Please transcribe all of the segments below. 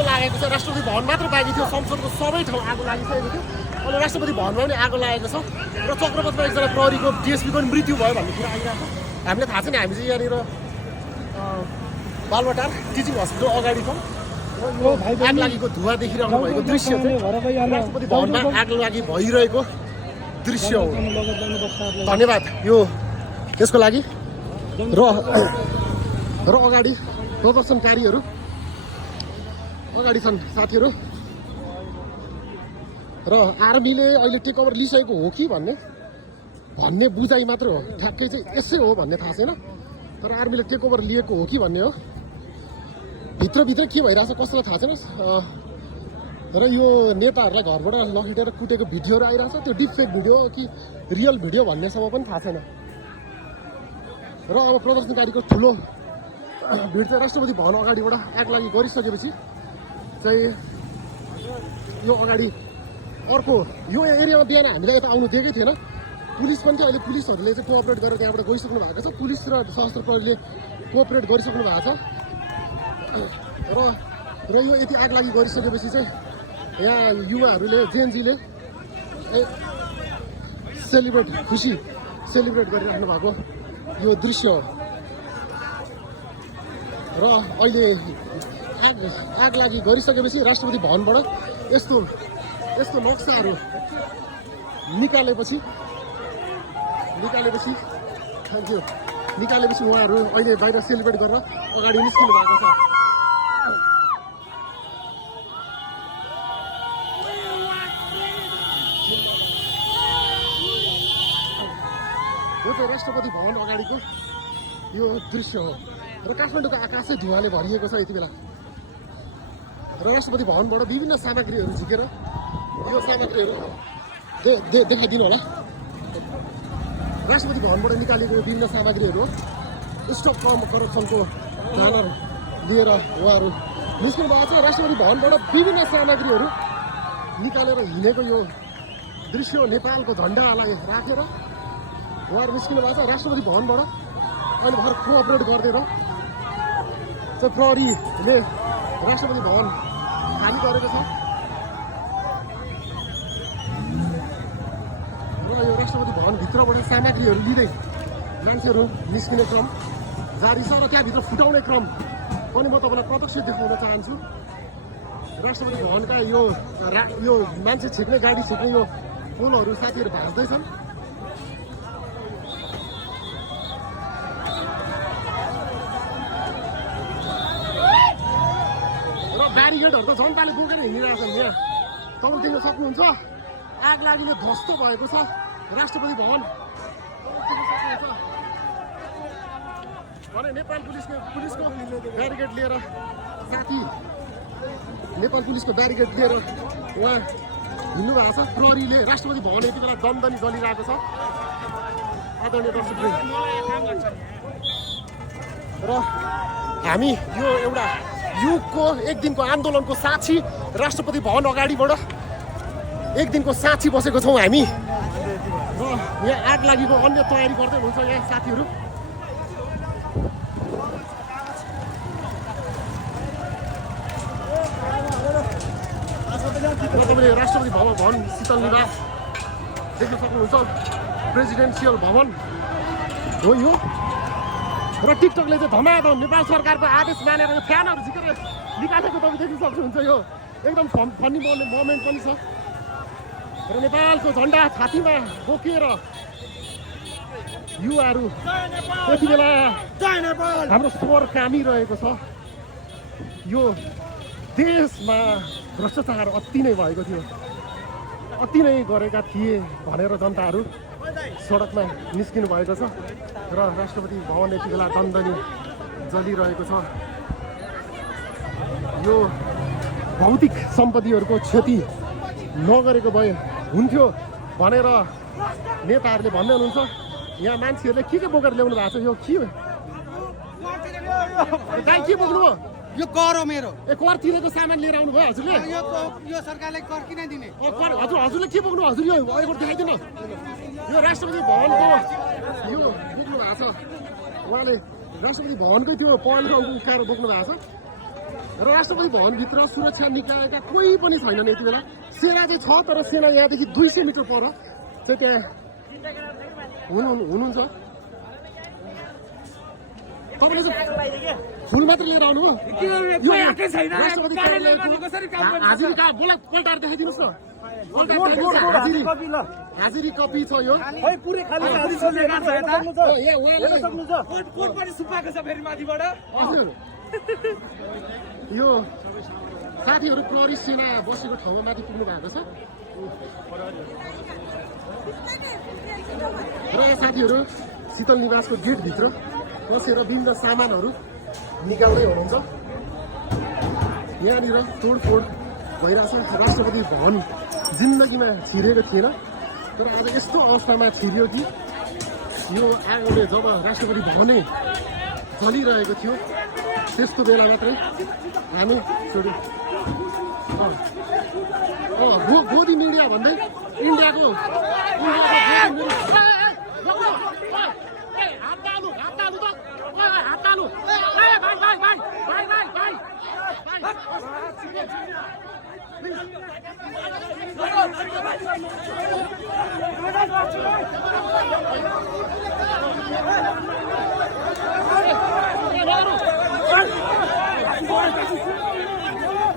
आगो लागेको छ। राष्ट्रपति भवन मात्र बाँकी थियो, संसदको सबै ठाउँ आगो लागिसकेको थियो। अहिले राष्ट्रपति भवनमा पनि आगो लागेको छ र चक्रपथमा एकजना प्रहरीको डिएसपीको पनि मृत्यु भयो भन्ने कुरा आइरहेको छ। हामीलाई थाहा छैन, हामी चाहिँ यहाँनिर बालुवाटार टिचिङ हस्पिटल अगाडि छौँ। आग लागेको धुवा देखिरहनु भएको दृश्य चाहिँ राष्ट्रपति भवनमा आग लागि भइरहेको दृश्य हो। धन्यवाद यो यसको लागि। र अगाडि प्रदर्शनकारीहरू अगाडि छन् साथीहरू। र आर्मीले अहिले टेक ओभर लिइसकेको हो कि भन्ने बुझाइ मात्र हो। ठ्याक्कै चाहिँ यसै हो भन्ने थाहा छैन, तर आर्मीले टेक ओभर लिएको हो कि भन्ने हो। भित्रभित्र के भइरहेछ कसैलाई थाहा छैन। र यो नेताहरूलाई घरबाट लखेटेर कुटेको भिडियोहरू आइरहेछ, त्यो डिप फेक भिडियो कि रियल भिडियो भन्नेसम्म पनि थाहा छैन। र अब प्रदर्शनकारीको ठुलो भिड चाहिँ राष्ट्रपति भवन अगाडिबाट आग लागि गरिसकेपछि चाहिँ यो अगाडि अर्को यो एरियामा बिहान हामीलाई यता आउनु दिएकै थिएन। पुलिस पनि थियो, अहिले पुलिसहरूले चाहिँ कोअपरेट गरेर त्यहाँबाट गइसक्नु भएको छ। पुलिस र सशस्त्र प्रहरीले कोअपरेट गरिसक्नु भएको छ। र यो यति आग लागि गरिसकेपछि चाहिँ यहाँ युवाहरूले जेएनजीले खुसी सेलिब्रेट गरिराख्नु भएको यो दृश्य हो। र अहिले आग लागि गरिसकेपछि राष्ट्रपति भवनबाट यस्तो नक्साहरू निकालेपछि थ्याङ्क यू निकालेपछि उहाँहरू अहिले बाहिर सेलिब्रेट गरेर अगाडि निस्किनु भएको छ। यो चाहिँ राष्ट्रपति भवन अगाडिको यो दृश्य हो। र काठमाडौँको आकाशै धुवाले भरिएको छ यति बेला। र राष्ट्रपति भवनबाट विभिन्न सामग्रीहरू झिकेर यो सामग्रीहरू देखाइदिनु होला। राष्ट्रपति भवनबाट निकालेको विभिन्न सामग्रीहरू हो। स्टप करप्सनको ब्यानर लिएर उहाँहरू निस्किनु भएको छ। राष्ट्रपति भवनबाट विभिन्न सामग्रीहरू निकालेर हिँडेको यो दृश्य हो। नेपालको झन्डालाई राखेर उहाँहरू निस्किनु भएको छ राष्ट्रपति भवनबाट। अहिले भर्खर कोअपरेट गरिदिएर चाहिँ प्रहरीले राष्ट्रपति भवन खाली गरेको छ। र यो राष्ट्रपति भवनभित्रबाट सामग्रीहरू लिँदै मान्छेहरू निस्किने क्रम जारी छ। र त्यहाँभित्र फुटाउने क्रम पनि म तपाईँलाई प्रत्यक्ष देखाउन चाहन्छु। राष्ट्रपति भवनका यो मान्छे छिर्ने गाडी छिर्ने यो पोलहरू साथीहरू भाँच्दैछन्। ब्यारिकेडहरू त जनताले बोकेर हिँडिरहेछन्। यहाँ तपाईँले देख्न सक्नुहुन्छ आग लागिले ध्वस्त भएको छ राष्ट्रपति भवन। भने नेपाल पुलिसको ब्यारिकेड लिएर नेपाल पुलिसको ब्यारिकेड लिएर उहाँ हिँड्नु भएको छ। प्रहरीले राष्ट्रपति भवन यति बेला दमदमी चलिरहेको छ आदरणीय दर्शकवृन्द। र हामी यो एउटा युगको एक दिनको आन्दोलनको साक्षी राष्ट्रपति भवन अगाडिबाट एक दिनको साक्षी बसेको छौँ हामी। र यहाँ आग लागेको अन्य तयारी गर्दै हुन्छ यहाँ साथीहरू। तपाईँले राष्ट्रपति भवन शीतल निवास देख्न सक्नुहुन्छ। प्रेसिडेन्सियल भवन हो यो। र टिकटकले चाहिँ धमाधम नेपाल सरकारको आदेश मानेर यो फ्यानहरू झिकेर निकालेको तपाईँ देख्न सक्नुहुन्छ। यो एकदम फनी मोमेन्ट पनि छ। र नेपालको झन्डा छातीमा बोकेर युवाहरू त्यति बेला हाम्रो स्वर कामिरहेको छ। यो देशमा भ्रष्टाचार अति नै भएको थियो, अति नै गरेका थिए भनेर जनताहरू सडकमा निस्किनु भएको छ। र राष्ट्रपति भवन यति बेला दमदमी जलिरहेको छ। यो भौतिक सम्पत्तिहरूको क्षति नगरेको भए हुन्थ्यो भनेर नेताहरूले भन्दै हुनुहुन्छ। यहाँ मान्छेहरूले के बोकेर ल्याउनु भएको छ? यो के गाई के बोक्नु हो? यो कर हो मेरो। कर तिरेको सामान लिएर आउनु भयो हजुरले? यो सरकारले कर किन दिने? हजुरले के बोक्नु? हजुर यो अगाडि देखाइदिनु। यो राष्ट्रपति भवनको यो बोक्नु भएको छ। उहाँले राष्ट्रपति भवनकै त्यो पहलको उखाएर बोक्नु भएको छ। र राष्ट्रपति भवनभित्र सुरक्षा निकायका कोही पनि छैनन् यति बेला। सेना चाहिँ छ, तर सेना यहाँदेखि 200 मिटर पर चाहिँ त्यहाँ हुनुहुन्छ। तपाईँले चाहिँ फुल मात्र लिएर आउनु हो? हाजिरी बोला पल्टाएर देखाइदिनुहोस् न। हाजिरी कपी छ यो। हजुर यो साथीहरू प्रहरी सेना बसेको ठाउँमा माथि पुग्नु भएको छ र साथीहरू शीतल निवासको गेटभित्र बसेर विभिन्न सामानहरू निकाल्दै हुनुहुन्छ। यहाँनिर तोडफोड भइरहेछ। राष्ट्रपति भवन जिन्दगीमा छिरेको थिएन, तर आज यस्तो अवस्थामा छिर्यो कि यो आगोले जब राष्ट्रपति भवनै चलिरहेको थियो त्यस्तो बेला मात्रै हामी छोड्यौँ। गोदी मिडिया भन्दै इन्डियाको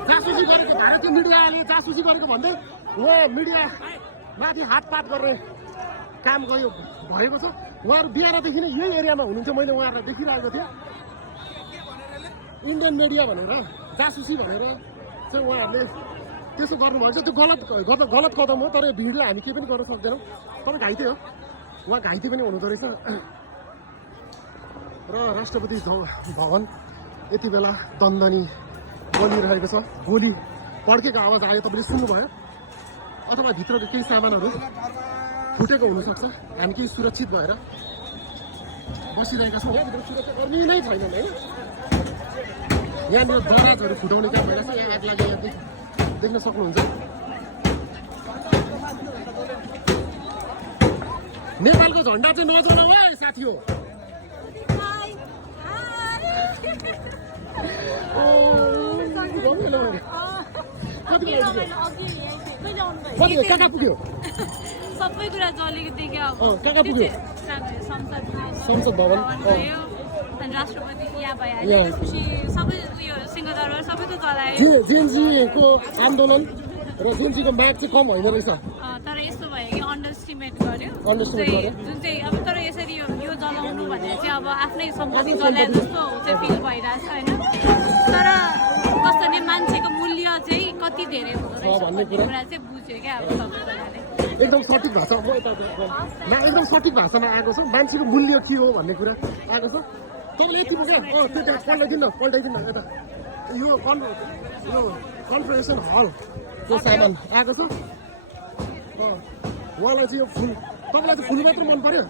जासुसी गरेको भारतीय मिडियाले जासुसी गरेको भन्दै उहाँ मिडिया माथि हातपात गर्ने काम गयो भएको छ। उहाँहरू बिहानदेखि नै यही एरियामा हुनुहुन्थ्यो, मैले उहाँहरूलाई देखिरहेको थिएँ। इन्डियन मिडिया भनेर जासुसी भनेर चाहिँ उहाँहरूले त्यसो गर्नुभएको छ। त्यो गलत कदम हो, तर यो भिडियो हामी केही पनि गर्न सक्दैनौँ। तपाईँ घाइते हो, उहाँ घाइते पनि हुनुहुँदो रहेछ। र राष्ट्रपति भवन यति बेला दन्दनी बलिरहेको छ। गोली पड्केको आवाज आयो, तपाईँले सुन्नुभयो, अथवा भित्रको केही सामानहरू फुटेको हुनसक्छ। हामी केही सुरक्षित भएर बसिरहेका छौँ। यहाँभित्र सुरक्षाकर्मी नै छैनन् होइन। यहाँनिर दराजहरू फुटाउने काम भइरहेको छ। यहाँ आग लागि यहाँ देख्न सक्नुहुन्छ। नेपालको झन्डा चाहिँ नजलाऊ है साथी हो। कहाँ पुग्यो? सबै कुरा जलेको देख्यो। कहाँ पुग्यो? संसद भवन अनि राष्ट्रपति यहाँ भइहाल्यो। पछि सबै उयो सिंहदरबार सबैको जलायो। जेएनजीको आन्दोलन र जेएनजीको माग चाहिँ कम होइन रहेछ। तर यस्तो भयो कि अन्डरस्टिमेट गर्यो जुन चाहिँ अब। तर यसरी यो जलाउनु भनेर चाहिँ अब आफ्नै सम्पत्ति जलाए जस्तो चाहिँ फिल भइरहेछ होइन। तर कस्तो नि मान्छेको मूल्य चाहिँ कति धेरै हुँदो रहेछ भन्ने कुरा चाहिँ बुझ्यो क्या अब सबैजनाले। एकदम सठिक भाषा एकदम सठिक भाषामा आएको छ। मान्छेको मूल्य के हो भन्ने कुरा आएको छ। तपाईँले यति बोकेर त्यो त्यहाँ पल्टाइदिनु यता यो कन्फरेन्सन हलको सामान आएको छ। उहाँलाई चाहिँ यो फुल, तपाईँलाई चाहिँ फुल मात्र मन पर्यो?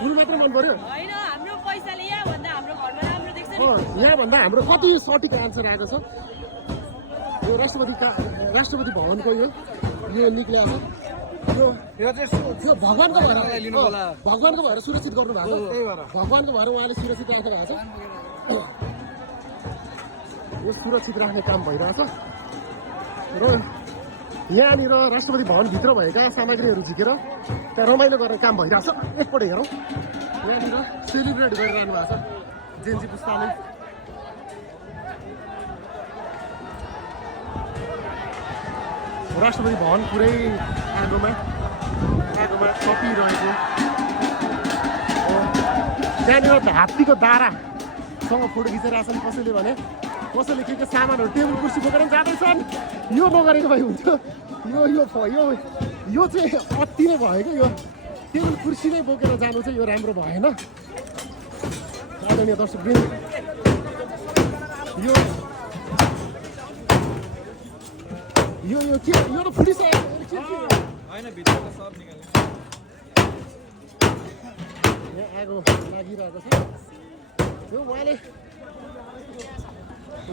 फुल मात्र मन पर्यो? होइन, हाम्रो पैसाले यहाँभन्दा हाम्रो घरमा राम्रो देख्छ नि। यहाँभन्दा हाम्रो कति सठिक आन्सर आएको छ। यो राष्ट्रपति भवनको यो निक्लिएको छ। यो भगवानको भएर सुरक्षित गर्नु भएको छ। भगवानको भएर उहाँले सुरक्षित राख्नु भएको छ। यो सुरक्षित राख्ने काम भइरहेछ र यहाँनिर राष्ट्रपति भवनभित्र भएका सामग्रीहरू झिकेर त्यहाँ रमाइलो गर्ने काम भइरहेछ। एकपल्ट हेरौँ, यहाँनिर सेलिब्रेट गरिरहनु भएको छ जेएनजी पुस्ताले। राष्ट्रपति भवन पुरै आगोमा तपिरहेको। त्यहाँनिर हात्तीको दारासँग फोटो खिचिरहेछन् कसैले भने, कसैले के सामानहरू टेबल कुर्सी बोकेर जाँदैछन्। यो नगरेको भए हुन्थ्यो। यो चाहिँ अति नै भयो क्या। यो टेबल कुर्सी नै बोकेर जानु चाहिँ यो राम्रो भएन। आदरणीय दर्शकवृन्द, यो के यो त फुटिसक्यो होइन। भित्र सब निकाल्नु यहाँ आगो लागिरहेको छ। यो उहाँले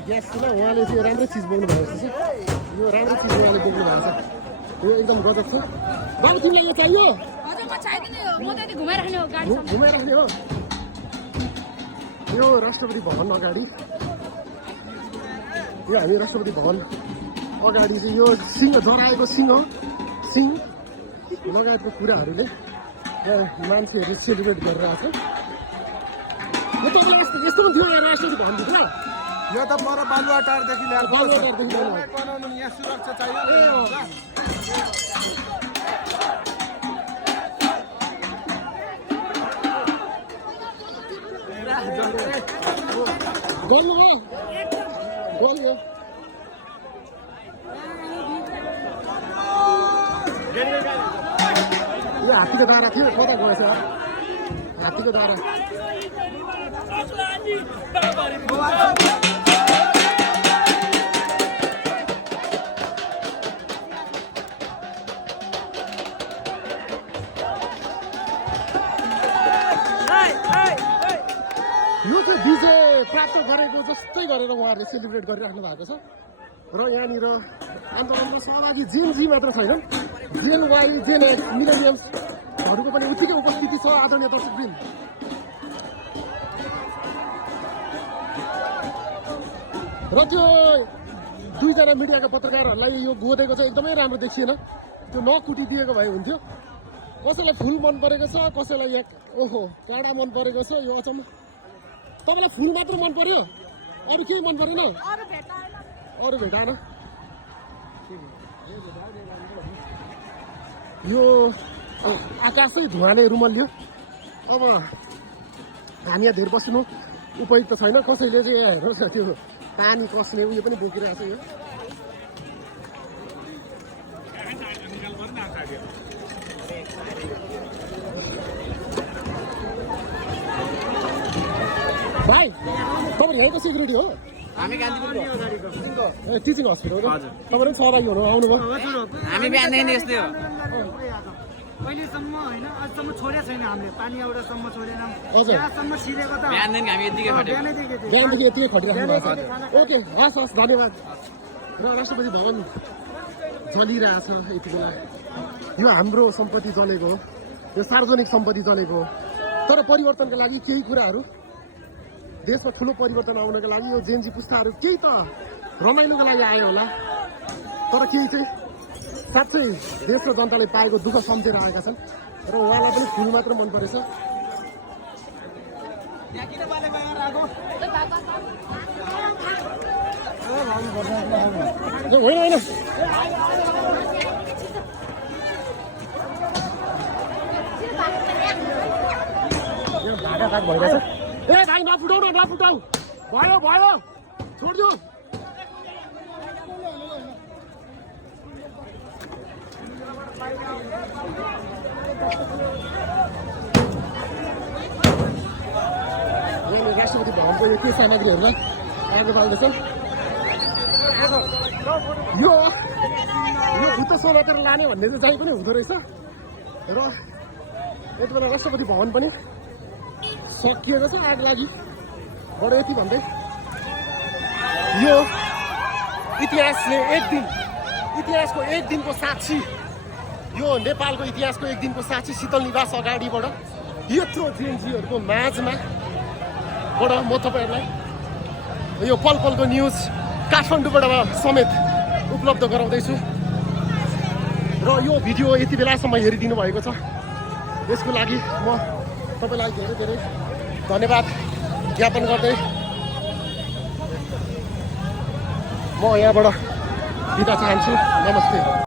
ग्यासमा उहाँले चाहिँ राम्रो चिज बोक्नु भएको छ। यो राम्रो चिज उहाँले बोक्नु भएको छ। यो एकदम गजब छ। बाबु तिमीलाई यो चाहियो? घुमाइराख्ने हो। यो राष्ट्रपति भवन अगाडि यो हामी राष्ट्रपति भवन अगाडि चाहिँ यो सिंह जराएको सिंह लगायतको कुराहरूले यहाँ मान्छेहरूले सेलिब्रेट गरिरहेको छ। यो तपाईँलाई यस्तो पनि थियो यहाँ राष्ट्रपति भवनभित्र यो त पर बालुवाटारदेखि ल्याएको बालुवाटारदेखि ल्याएको। बनाउनु नि, यहाँ सुरक्षा चाहियो। गर्नु हो गर्नु यो हात्तीको दारा थियो कता गएछ हात्तीको दारा यो चाहिँ विजय प्राप्त गरेको जस्तै गरेर उहाँहरूले सेलिब्रेट गरिराख्नु भएको छ। र यहाँनिर आन्दोलनमा सहभागी जेनजी मात्र छैनन्, जेन वाई जेन एक्स मिलेनियम्सहरूको पनि उत्तिकै उपस्थिति छ आदरणीय दर्शकवृन्द। र त्यो दुईजना मिडियाका पत्रकारहरूलाई यो गोदेको चाहिँ एकदमै राम्रो देखिएन, त्यो नकुटिदिएको भए हुन्थ्यो। कसैलाई फुल मन परेको छ, कसैलाई यहाँ ओहो काँडा मन परेको छ। यो अचम्म तपाईँलाई फुल मात्र मन पर्यो, अरू केही मन परेन? अरू भेटाएन। यो आकाशै धुवाले रुमल्यो। अब हामी यहाँ धेर बस्नु उपयुक्त छैन। कसैले चाहिँ हेर्नुहोस् न त्यो पानी कस्ने उयो पनि देखिरहेको छ। भाइ तपाईँ यहीँको सेक्युरिटी हो? हामी गान्धीपुरको टिचिङ हस्पिटल हो। तपाईँहरू पनि सहभागी हुनु आउनुभयो? हामी बिहानदेखि यस्तै हो। अहिलेसम्म होइन, अझसम्म छोडेको छैन हामीले। पानी एउटासम्म छोडेनौँ, हजुर। यहाँसम्म छिरेको त बिहानदेखि हामी यतिकै खट्यौँ। बिहानैदेखि थियो। बिहानदेखि यतिकै खटिराख्नु भएको छ। ओके हस् हस् धन्यवाद। र राष्ट्रपति भवन जलिरहेछ यति बेला। यो हाम्रो सम्पत्ति जलेको हो, यो सार्वजनिक सम्पत्ति जलेको हो। तर परिवर्तनका लागि केही कुराहरू, देशमा ठुलो परिवर्तन आउनको लागि यो जेनजी पुस्ताहरू केही त रमाइलोको लागि आयो होला, तर केही चाहिँ साँच्चै देश र जनताले पाएको दुःख सम्झेर आएका छन्। र उहाँलाई पनि फुल मात्र मन परेछ। होइन होइन भागाघाट भइरहेछ। ए भाइ नफुटाउ न, नफुटाउ। भयो भयो छोडिदियो। राष्ट्रपति भवनको यो के सामग्रीहरूलाई आगो बाल्दैछ। यो भुत्त सोनातेर लाने भन्ने चाहिँ चाहिँ पनि हुँदो रहेछ। र यति बेला राष्ट्रपति भवन पनि सकिएको छ आग लागि। बडो यति भन्दै यो इतिहासले इतिहासको एक दिनको साक्षी, यो नेपालको इतिहासको एक दिनको साक्षी शीतल निवास अगाडिबाट यत्रो जेनजीहरूको माझमा बाट म तपाईँहरूलाई यो पल पलको न्युज काठमाडौँबाट समेत उपलब्ध गराउँदैछु। र यो भिडियो यति बेलासम्म हेरिदिनु भएको छ, यसको लागि म तपाईँलाई धेरै धेरै धन्यवाद ज्ञापन गर्दै म यहाँबाट बिदा चाहन्छु। नमस्ते।